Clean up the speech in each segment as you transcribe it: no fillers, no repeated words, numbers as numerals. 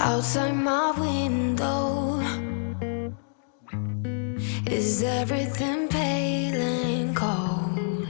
Outside my window, is everything pale and cold?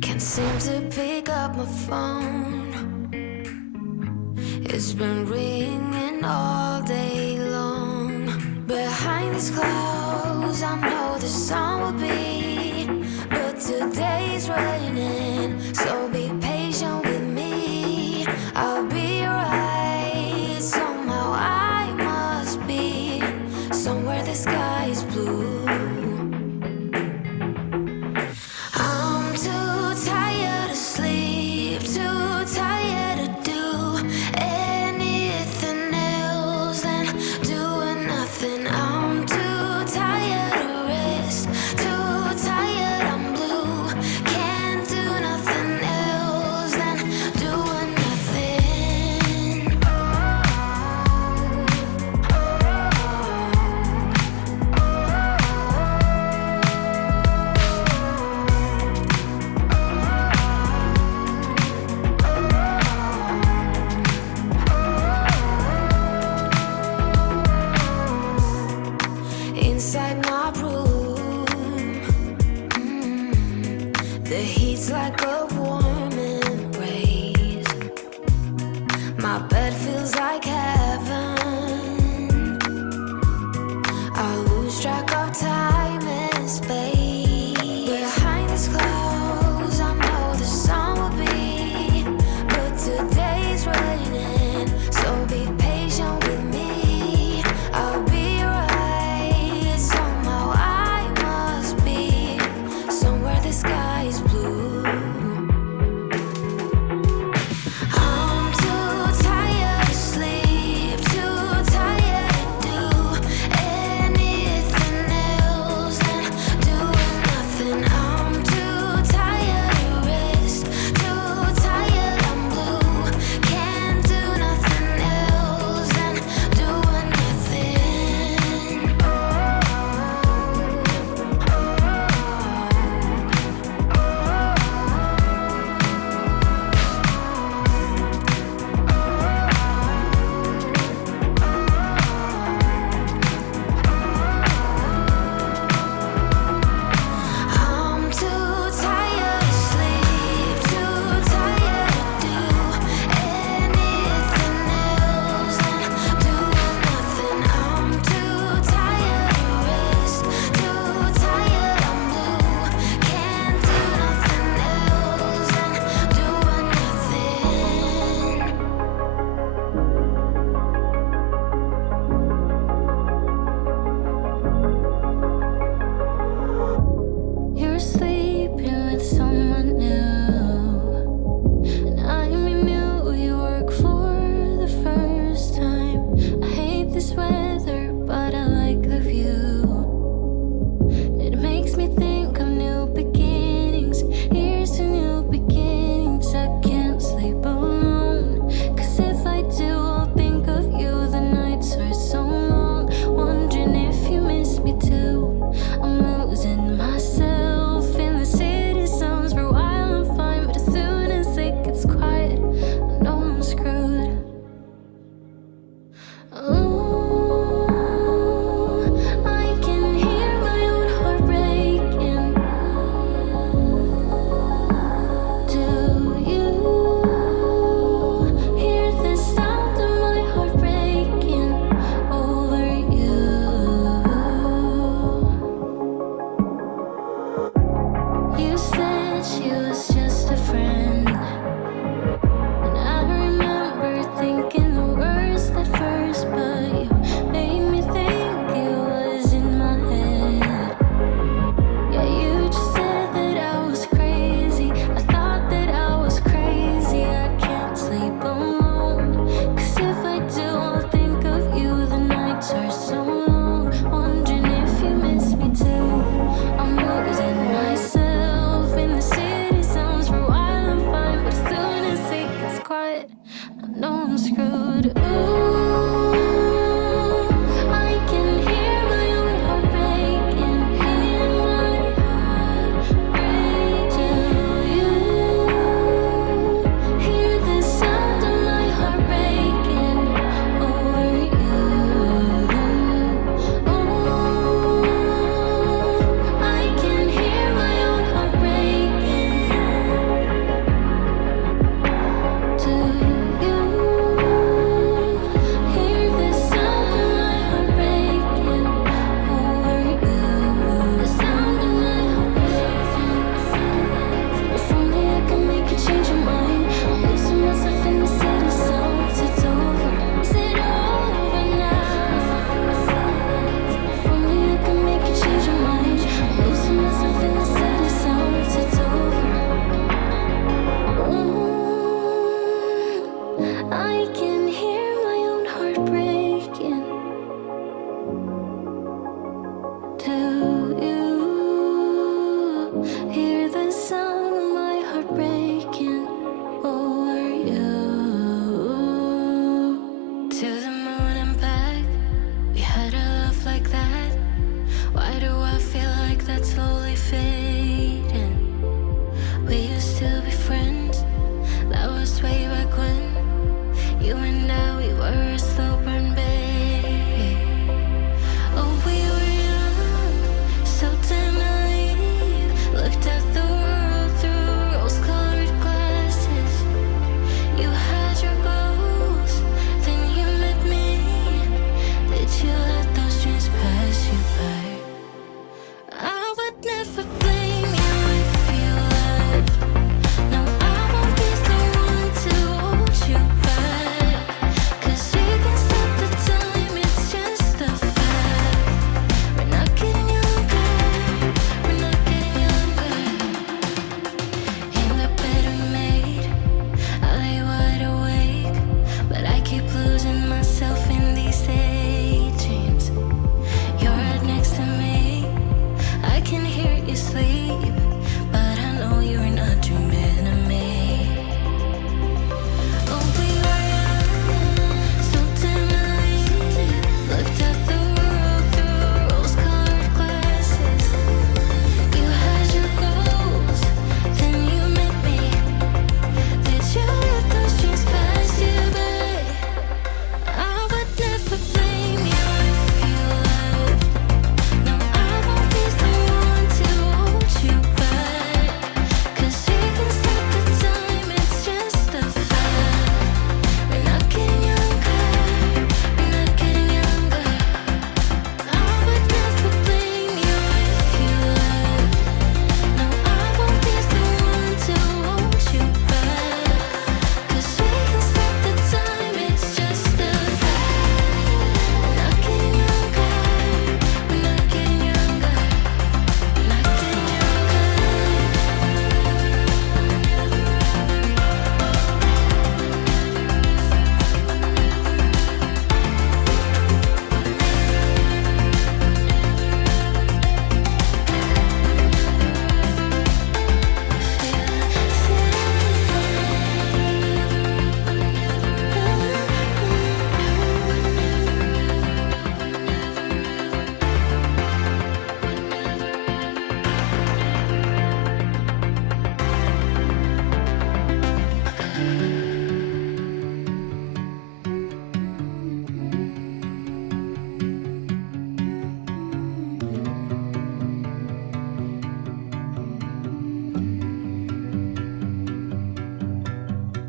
Can't seem to pick up my phone. It's been ringing all day long. Behind these clouds, I know the sun will be, but today's raining, so be patient with me. I'll be right. Somehow I must be somewhere the sky is blue. I'm too tired to sleep, too tired to do anything else than doing nothing. I'm too tired to rest, too tired, I'm blue. Can't do nothing else than doing nothing. Inside my room, the heat's like a warm embrace. My bed feels like heaven. I lose track of time and space. Behind these clouds, I know the sun will be, but today's raining, so be patient with me. I'll be right. Somehow I must be somewhere the sky is blue. I'm too tired to sleep, too tired to do anything else than doing nothing. I'm too tired to rest, too tired, I'm blue. Can't do nothing else than doing nothing. I'm too tired to sleep, too tired to do anything else than doing nothing. I'm too tired to rest, too tired, I'm blue. Can't do nothing else than doing nothing. You're sleeping with someone new, and I'm in New York for the first time. I hate this weather, but I like the view. It makes me think of new beginnings. Here's to new beginnings. I can't sleep alone, 'cause if I do, I'll think of you. The nights are so long, wondering if you miss me too. I'm losing myself in the city sounds. For a while I'm fine, but as soon as it gets quiet, I know I'm screwed. Oh, I can hear my own heart breaking. Do you hear the sound of my heart breaking over you? You said she was just a friend, and I remember thinking the worst at first, but you made me think it was in my head. Yeah, you just said that I was crazy. I thought that I was crazy. I can't sleep alone, 'cause if I do, I'll think of you. The nights are so long, wondering if you miss me too. I'm losing myself in the city sounds. For a while I'm fine, but as soon as it gets quiet, I know I'm screwed. Ooh, I can hear my own heart breaking. Hear my heart break. Do you hear the sound of my heart breaking to be friends. That was way back when. You and I, we were a slow burn, baby. Oh, we were young, so damn naive. Looked at the world through rose-colored glasses. You had your goals, then you met me. Did you let those dreams pass you by? I would never blame you if you left. No, I won't be the one to hold you back. 'Cause we can stop the time, it's just a fact. We're not getting younger, we're not getting younger. In the bed we made, I lay wide awake, but I keep losing myself in these daydreams. You're right next to me, I can hear you sleep, but I know you're not dreaming of me. Oh, we were young, so damn naive. Looked at the world through rose-colored glasses. You had your goals, then you met me. Did you let those dreams pass you by? I would never blame you if you left. No, I won't be the one to hold you back. 'Cause we can stop the time, it's just a fact. We're not getting younger, we're not getting younger. I would never blame you if you left. No, I won't be the one to hold you back. 'Cause we can stop the time, it's just a fact. We're not getting younger, we're not getting younger, we're not getting younger.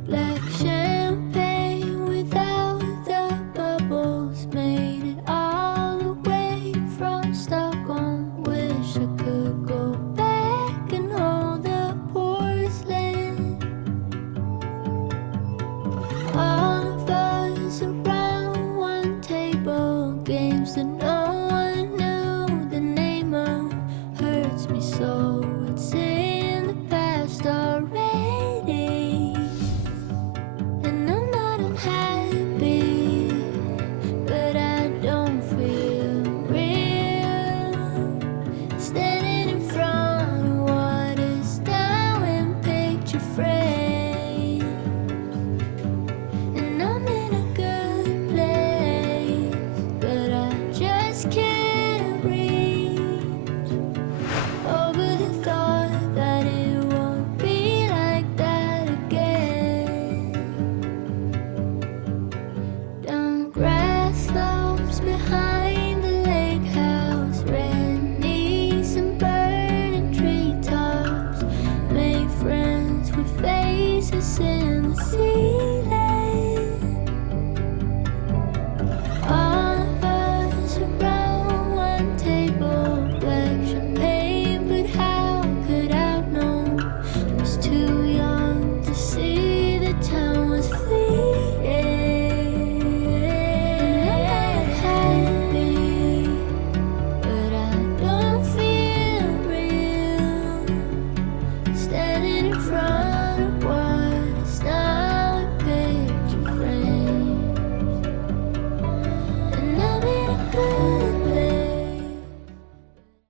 Black champagne without the bubbles made it all the way from Stockholm. Wish I could go back and hold the porcelain. All